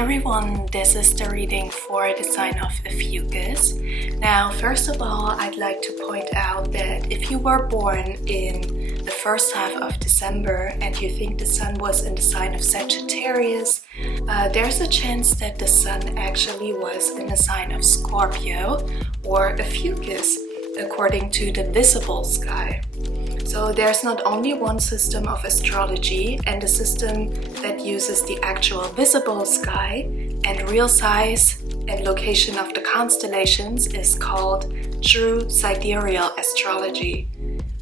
everyone, this is the reading for the sign of Ophiuchus. Now, first of all, I'd like to point out that if you were born in the first half of December and you think the sun was in the sign of Sagittarius, there's a chance that the sun actually was in the sign of Scorpio or Ophiuchus, according to the visible sky. So there's not only one system of astrology, and the system that uses the actual visible sky and real size and location of the constellations is called true sidereal astrology.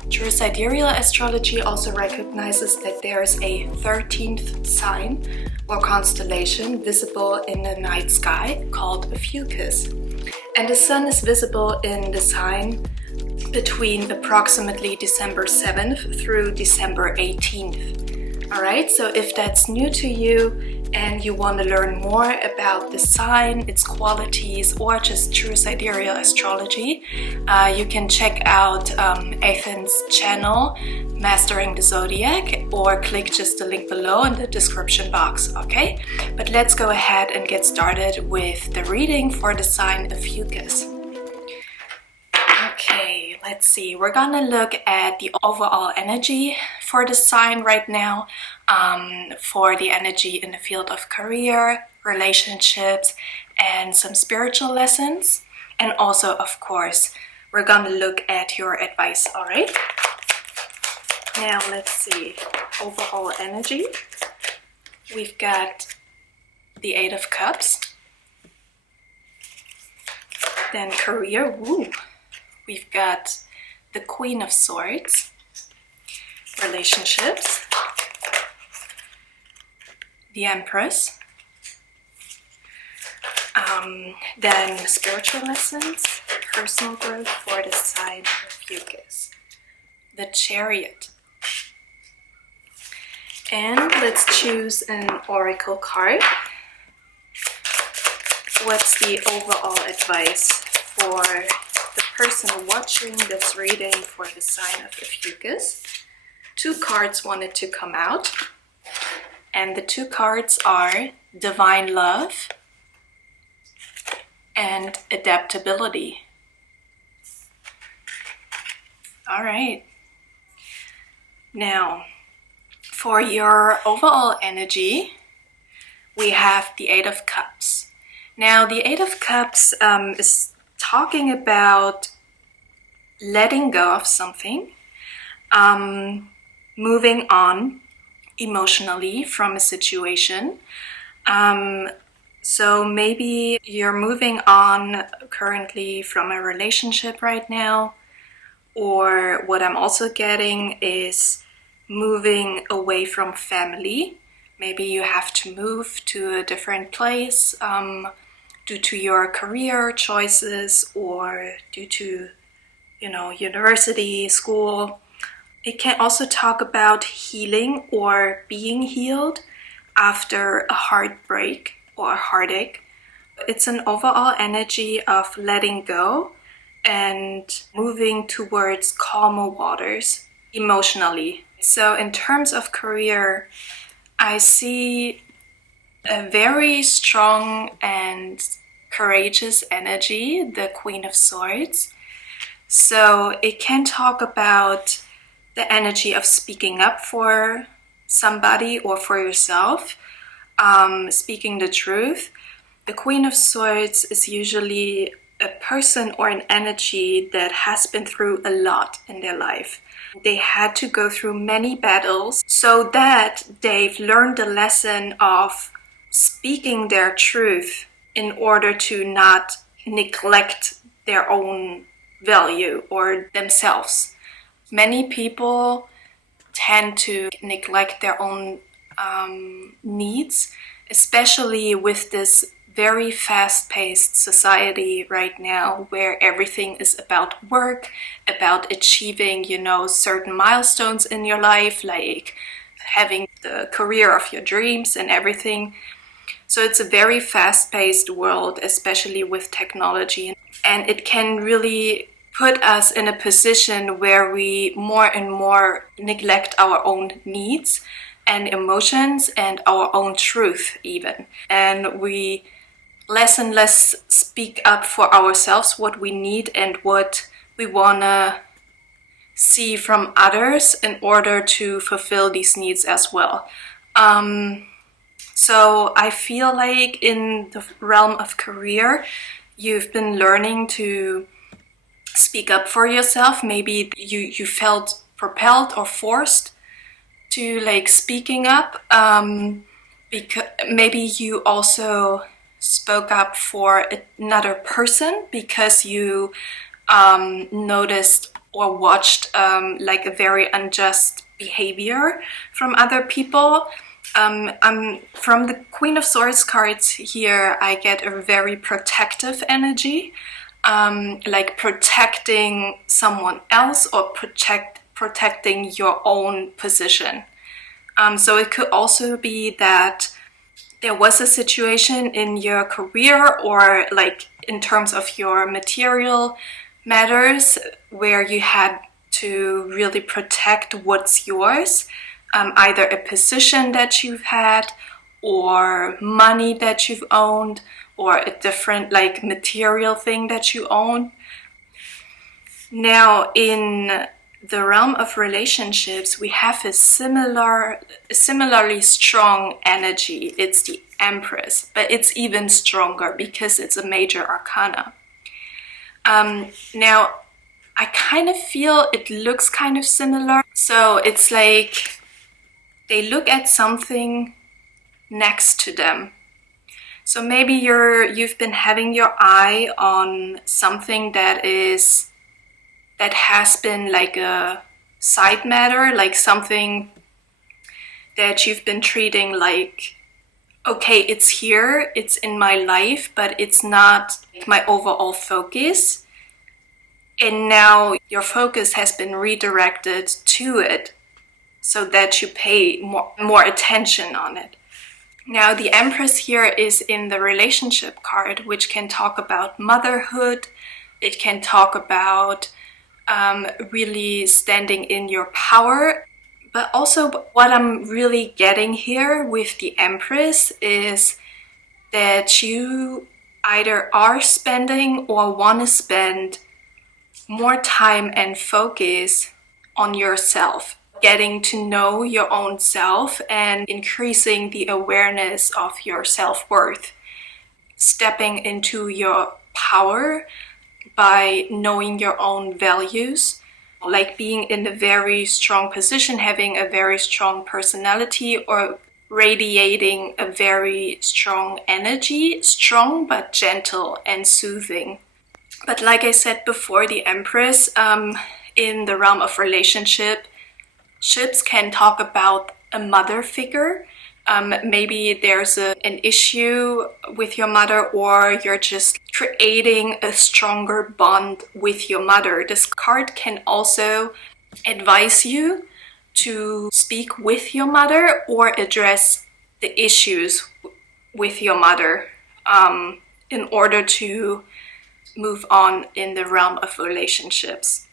True sidereal astrology also recognizes that there is a 13th sign or constellation visible in the night sky called Ophiuchus. And the sun is visible in the sign between approximately December 7th through December 18th. Alright, so if that's new to you and you want to learn more about the sign, its qualities, or just true sidereal astrology, you can check out Ethan's channel, Mastering the Zodiac, or click just the link below in the description box, okay? But let's go ahead and get started with the reading for the sign Ophiuchus. Okay, let's see. We're gonna look at the overall energy for the sign right now, for the energy in the field of career, relationships, and some spiritual lessons. And also, of course, we're gonna look at your advice, all right? Now, let's see. Overall energy. We've got the Eight of Cups. Then career, woo. We've got the Queen of Swords, relationships, the Empress, then spiritual lessons, personal growth for the sign of Ophiuchus, the Chariot. And let's choose an oracle card. What's the overall advice for the person watching this reading for the sign of Ophiuchus? Two cards wanted to come out, and the two cards are Divine Love and Adaptability. All right. Now, for your overall energy, we have the Eight of Cups. Now, the Eight of Cups is talking about letting go of something, moving on emotionally from a situation. So maybe you're moving on currently from a relationship right now, or what I'm also getting is moving away from family. Maybe you have to move to a different place due to your career choices or due to, university, school. It can also talk about healing or being healed after a heartbreak or heartache. It's an overall energy of letting go and moving towards calmer waters emotionally. So in terms of career, I see a very strong and courageous energy, the Queen of Swords. So it can talk about the energy of speaking up for somebody or for yourself, speaking the truth. The Queen of Swords is usually a person or an energy that has been through a lot in their life. They had to go through many battles so that they've learned the lesson of speaking their truth in order to not neglect their own value or themselves. Many people tend to neglect their own needs, especially with this very fast-paced society right now where everything is about work, about achieving, certain milestones in your life, like having the career of your dreams and everything. So it's a very fast-paced world, especially with technology, and it can really put us in a position where we more and more neglect our own needs and emotions and our own truth even. And we less and less speak up for ourselves what we need and what we want to see from others in order to fulfill these needs as well. So I feel like in the realm of career, you've been learning to speak up for yourself. Maybe you felt propelled or forced to like speaking up, because maybe you also spoke up for another person because you noticed or watched like a very unjust behavior from other people. From the Queen of Swords cards here, I get a very protective energy, like protecting someone else or protecting your own position. So it could also be that there was a situation in your career or like in terms of your material matters where you had to really protect what's yours, either a position that you've had or money that you've owned or a different like material thing that you own. Now in the realm of relationships, we have a similarly strong energy. It's the Empress, but it's even stronger because it's a major arcana. Now, I kind of feel it looks kind of similar. So it's like they look at something next to them. So maybe you've been having your eye on something that has been like a side matter, like something that you've been treating like, okay, it's here, it's in my life, but it's not my overall focus. And now your focus has been redirected to it so that you pay more attention on it. Now the Empress here is in the relationship card, which can talk about motherhood. It can talk about really standing in your power. But also what I'm really getting here with the Empress is that you either are spending or want to spend more time and focus on yourself, getting to know your own self and increasing the awareness of your self-worth, stepping into your power by knowing your own values, like being in a very strong position, having a very strong personality, or radiating a very strong energy, strong but gentle and soothing. But like I said before, the Empress in the realm of relationships can talk about a mother figure. Maybe there's an issue with your mother, or you're just creating a stronger bond with your mother. This card can also advise you to speak with your mother or address the issues with your mother in order to move on in the realm of relationships.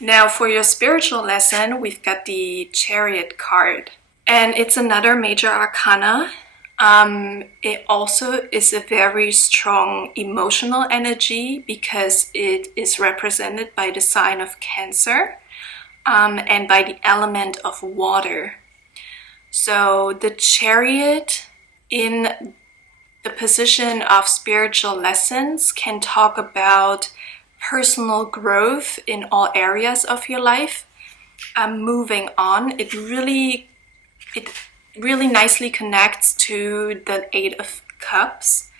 Now for your spiritual lesson, we've got the Chariot card, and it's another major arcana. It also is a very strong emotional energy because it is represented by the sign of Cancer and by the element of water. So the Chariot in the position of spiritual lessons can talk about personal growth in all areas of your life, moving on. It really nicely connects to the Eight of Cups,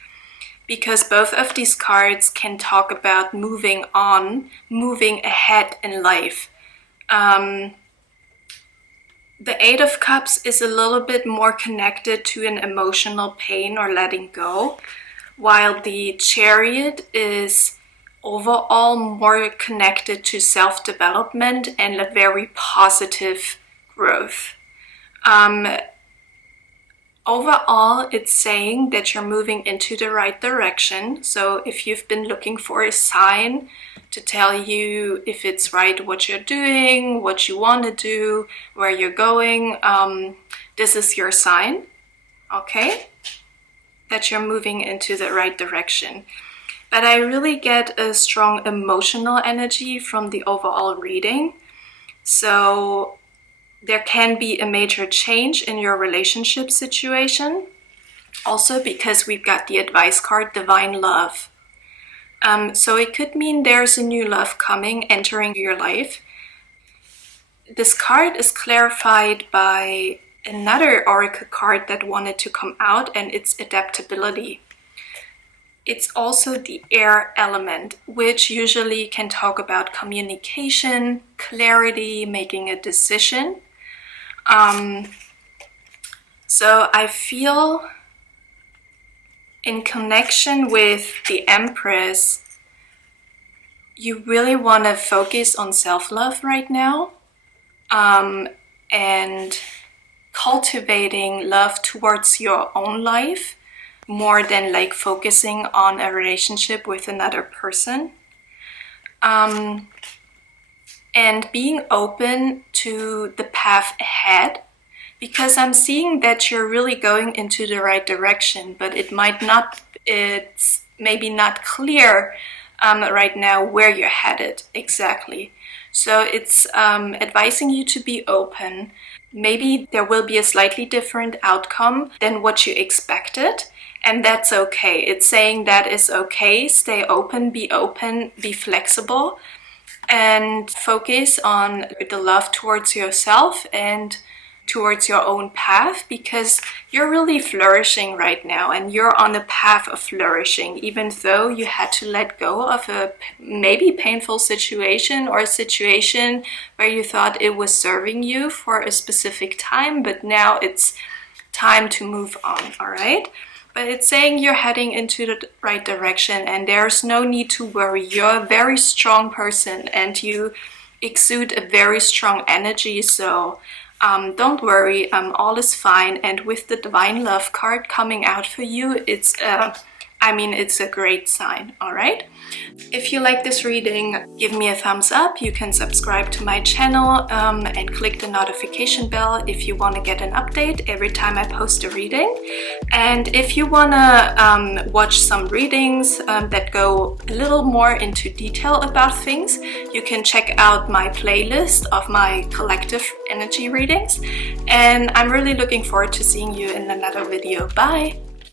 because both of these cards can talk about moving on, moving ahead in life. The Eight of Cups is a little bit more connected to an emotional pain or letting go, while the Chariot is overall more connected to self-development and a very positive growth. Overall, it's saying that you're moving into the right direction. So if you've been looking for a sign to tell you if it's right what you're doing, what you want to do, where you're going. This is your sign, okay? That you're moving into the right direction. But I really get a strong emotional energy from the overall reading. So there can be a major change in your relationship situation. Also because we've got the advice card, Divine Love. So it could mean there's a new love coming, entering your life. This card is clarified by another oracle card that wanted to come out, and it's adaptability. It's also the air element, which usually can talk about communication, clarity, making a decision. So I feel in connection with the Empress, you really want to focus on self-love right now, and cultivating love towards your own life more than like focusing on a relationship with another person. And being open to the path ahead, because I'm seeing that you're really going into the right direction, but it's maybe not clear right now where you're headed exactly. So it's advising you to be open. Maybe there will be a slightly different outcome than what you expected, and that's okay. It's saying that is okay. Stay open, be flexible, and focus on the love towards yourself and towards your own path, because you're really flourishing right now and you're on the path of flourishing, even though you had to let go of a maybe painful situation or a situation where you thought it was serving you for a specific time, but now it's time to move on, all right? But it's saying you're heading into the right direction and there's no need to worry. You're a very strong person and you exude a very strong energy, so don't worry, all is fine. And with the Divine Love card coming out for you, it's a great sign, all right? If you like this reading, give me a thumbs up. You can subscribe to my channel and click the notification bell if you want to get an update every time I post a reading. And if you want to watch some readings that go a little more into detail about things, you can check out my playlist of my collective energy readings. And I'm really looking forward to seeing you in another video. Bye!